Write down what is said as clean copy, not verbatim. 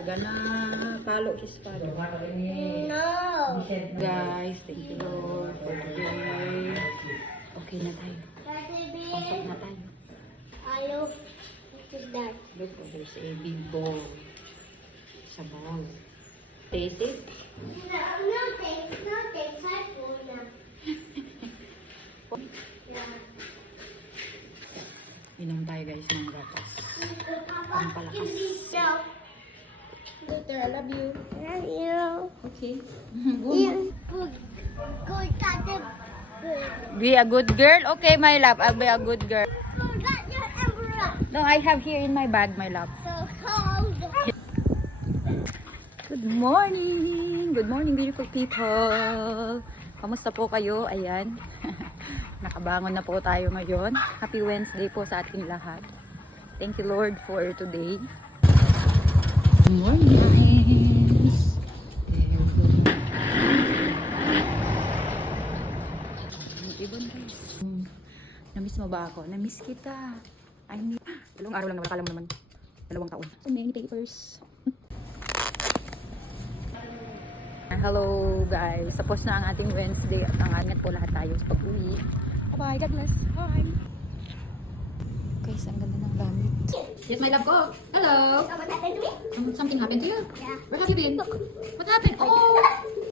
Gana palo si Spado. No. Guys, thank you Lord for today. Okay na tayo. Comfort na tayo. Hello. What is that? Look, there's a big bowl. Sa bowl. Taste it? No, nothing. Nothing. Typhoon now. Yeah. Inom tayo guys ng gatas. Ang palakas. Later, I love you. Love you. Okay. Good. Good. Good. Be a good girl? Okay, my love. I'll be a good girl. Forgot your umbrella. No, I have here in my bag, my love. So cold. Good morning! Good morning, beautiful people! Kamusta po kayo? Ayan. Nakabangon na po tayo ngayon. Happy Wednesday po sa ating lahat. Thank you, Lord, for today. Good morning, guys! Ibon, guys. Namiss mo ba ako? Namiss kita. I miss... Dalawang araw lang naman. Akala mo naman. 2 taon. So many papers. Hello guys, tapos na ang ating Wednesday at ang angat po lahat tayo sa pag-uwi. Bye, God bless. Bye. Guys, ang ganda ng gamit. Yes, my love ko. Hello. What happened to me? Something happened to you? Yeah. Where have you been? What happened? Oh!